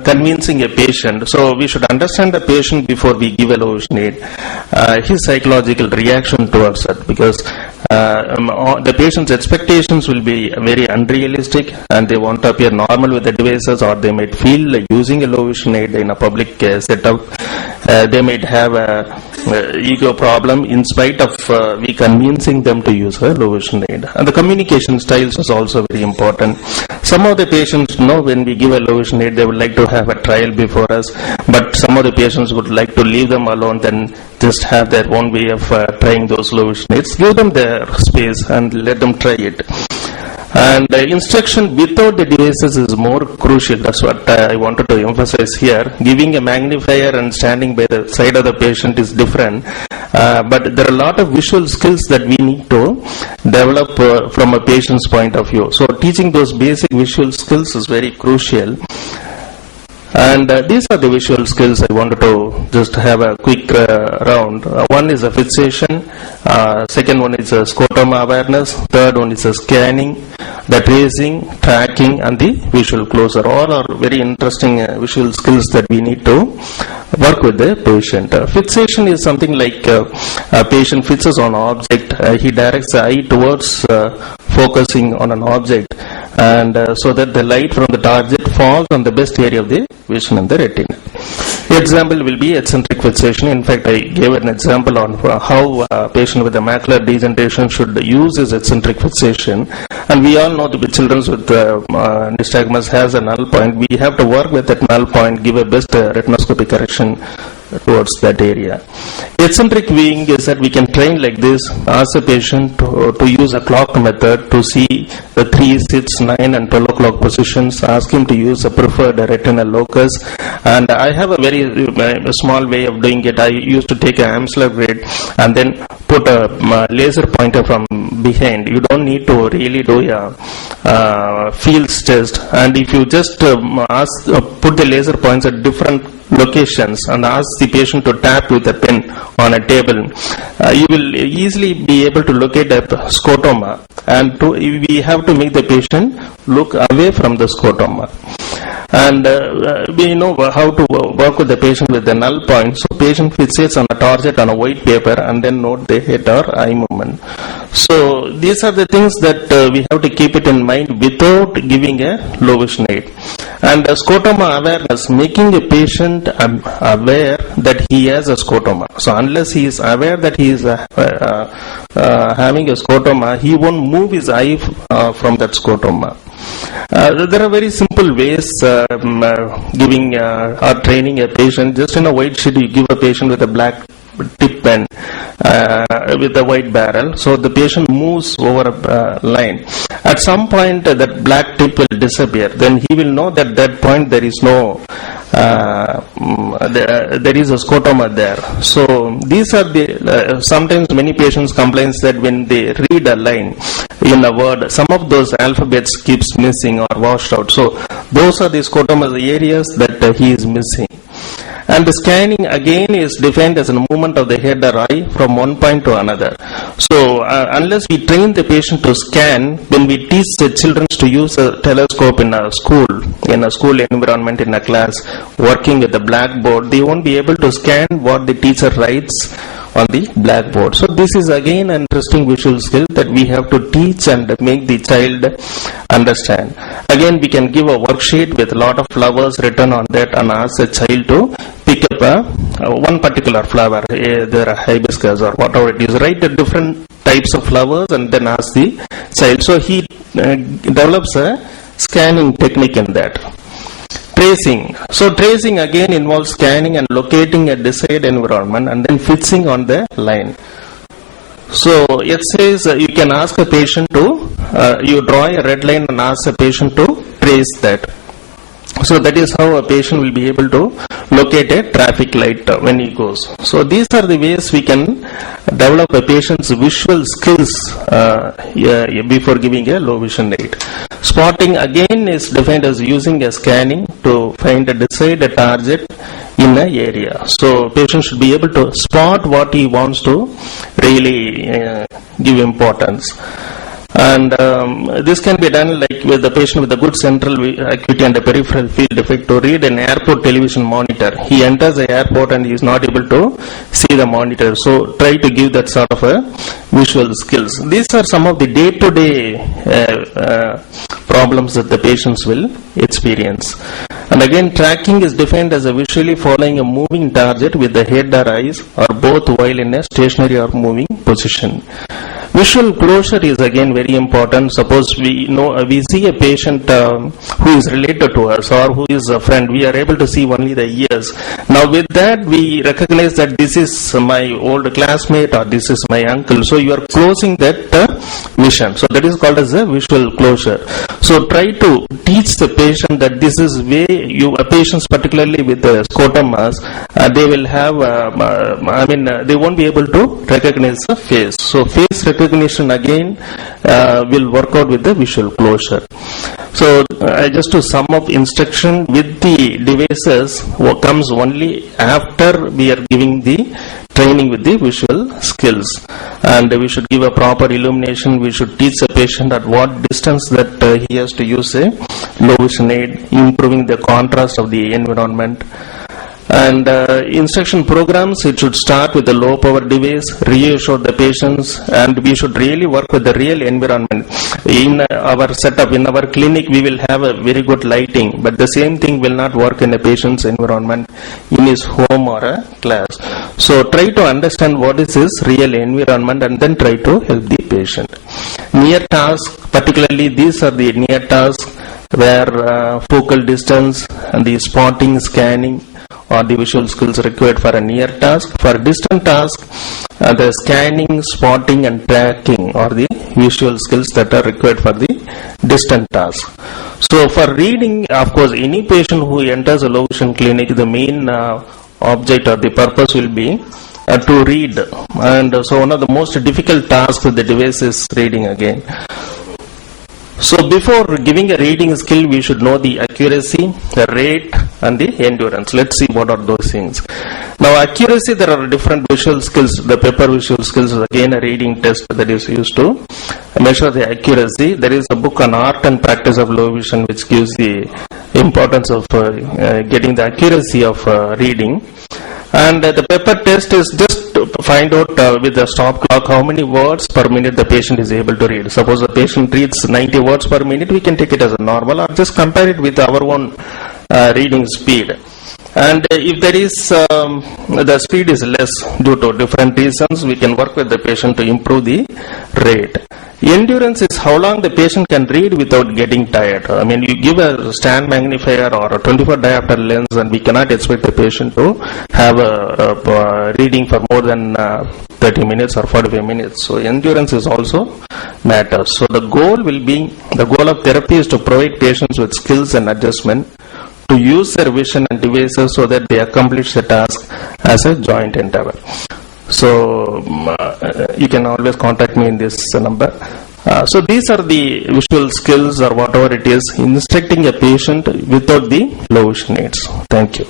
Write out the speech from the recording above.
convincing a patient. So we should understand the patient before we give a low vision aid, his psychological reaction towards it, because the patient's expectations will be very unrealistic and they want to appear normal with the devices, or they might feel like using a low vision aid in a public setup. They might have a ego problem in spite of we convincing them to use a low vision aid. And the communication styles is also very important. Some of the patients know when we give a low vision aid, they would like to have a trial before us, but some of the patients would like to leave them alone, then just have their own way of trying those low vision aids. Give them their space and let them try it. And instruction without the devices is more crucial. That's what I wanted to emphasize here. Giving a magnifier and standing by the side of the patient is different. But there are a lot of visual skills that we need to develop from a patient's point of view. So teaching those basic visual skills is very crucial. And these are the visual skills I wanted to just have a quick round. One is a fixation, second one is a scotoma awareness, third one is a scanning, the tracing, tracking, and the visual closure. All are very interesting visual skills that we need to work with the patient. Fixation is something like a patient fixes on an object, he directs the eye towards focusing on an object, and so that the light from the target falls on the best area of the vision in the retina. The example will be eccentric fixation. In fact, I gave an example on how a patient with a macular degeneration should use his eccentric fixation. And we all know that with children with nystagmus has a null point. We have to work with that null point, give a best retinoscopic correction towards that area. Eccentric viewing is that we can train like this, ask a patient to use a clock method to see the 3, 6, 9 and 12 o'clock positions, ask him to use a preferred retinal locus. And I have a very small way of doing it. I used to take an Amsler grade and then put a laser pointer from behind. You don't need to really do a fields test, and if you just put the laser points at different locations and ask the patient to tap with a pen on a table, you will easily be able to locate a scotoma, and we have to make the patient look away from the scotoma. And we know how to work with the patient with the null point. So patient fixates on a target on a white paper and then note the head or eye movement. So these are the things that we have to keep it in mind without giving a low vision aid. And scotoma awareness, making a patient aware that he has a scotoma. So unless he is aware that he is having a scotoma, he won't move his eye from that scotoma. There are very simple ways giving or training a patient. Just in a white sheet, you give a patient with a black tip pen with a white barrel, so the patient moves over a line. At some point that black tip will disappear, then he will know that that point there is no there is a scotoma there. So these are the sometimes many patients complain that when they read a line in a word, some of those alphabets keeps missing or washed out. So those are the scotoma areas that he is missing. And the scanning again is defined as a movement of the head or eye from one point to another. So unless we train the patient to scan, when we teach the children to use a telescope in a school environment, in a class, working with the blackboard, they won't be able to scan what the teacher writes on the blackboard. So this is again an interesting visual skill that we have to teach and make the child understand. Again, we can give a worksheet with a lot of flowers written on that and ask the child to pick up one particular flower, there are hibiscus or whatever it is, write the different types of flowers and then ask the child. So he develops a scanning technique in that. Tracing. So tracing again involves scanning and locating a desired environment and then fixing on the line. So it says you can ask a patient to, you draw a red line and ask a patient to trace that. So that is how a patient will be able to locate a traffic light when he goes. So these are the ways we can develop a patient's visual skills before giving a low vision aid. Spotting again is defined as using a scanning to find a desired target in an area. So patient should be able to spot what he wants to really give importance. And this can be done like with the patient with a good central acuity and a peripheral field defect to read an airport television monitor. He enters the airport and he is not able to see the monitor. So try to give that sort of a visual skills. These are some of the day-to-day problems that the patients will experience. And again, tracking is defined as a visually following a moving target with the head or eyes or both while in a stationary or moving position. Visual closure is again very important. Suppose we see a patient who is related to us or who is a friend, we are able to see only the ears. Now with that we recognize that this is my old classmate or this is my uncle. So you are closing that vision. So that is called as a visual closure. So try to teach the patient that this is way patients particularly with the scrotum mass, they will have, they won't be able to recognize the face. So face recognition again will work out with the visual closure. So just to sum up, instruction with the devices comes only after we are giving the training with the visual skills, and we should give a proper illumination. We should teach the patient at what distance that he has to use a low vision aid, improving the contrast of the environment. And instruction programs, it should start with the low power device, reassure the patients, and we should really work with the real environment. In our setup, in our clinic, we will have a very good lighting, but the same thing will not work in a patient's environment, in his home or a class. So try to understand what is his real environment and then try to help the patient. Near tasks, particularly these are the near tasks where focal distance and the spotting, scanning, or the visual skills required for a near task. For distant task, the scanning, spotting and tracking are the visual skills that are required for the distant task. So for reading, of course, any patient who enters a low vision clinic, the main object or the purpose will be to read. And so one of the most difficult tasks with the device is reading again. So before giving a reading skill, we should know the accuracy, the rate and the endurance. Let's see what are those things. Now accuracy, there are different visual skills. The paper visual skills is again a reading test that is used to measure the accuracy. There is a book on art and practice of low vision which gives the importance of getting the accuracy of reading. And the paper test is just to find out with the stop clock how many words per minute the patient is able to read. Suppose the patient reads 90 words per minute, we can take it as a normal or just compare it with our own reading speed. And if there is the speed is less due to different reasons, we can work with the patient to improve the rate. Endurance is how long the patient can read without getting tired. I mean, you give a stand magnifier or a 24 diopter lens and we cannot expect the patient to have a reading for more than 30 minutes or 45 minutes. So endurance is also matters. So the goal of therapy is to provide patients with skills and adjustment to use their vision and devices so that they accomplish the task as a joint endeavor. So you can always contact me in this number. So these are the visual skills or whatever it is, instructing a patient without the low vision aids. Thank you.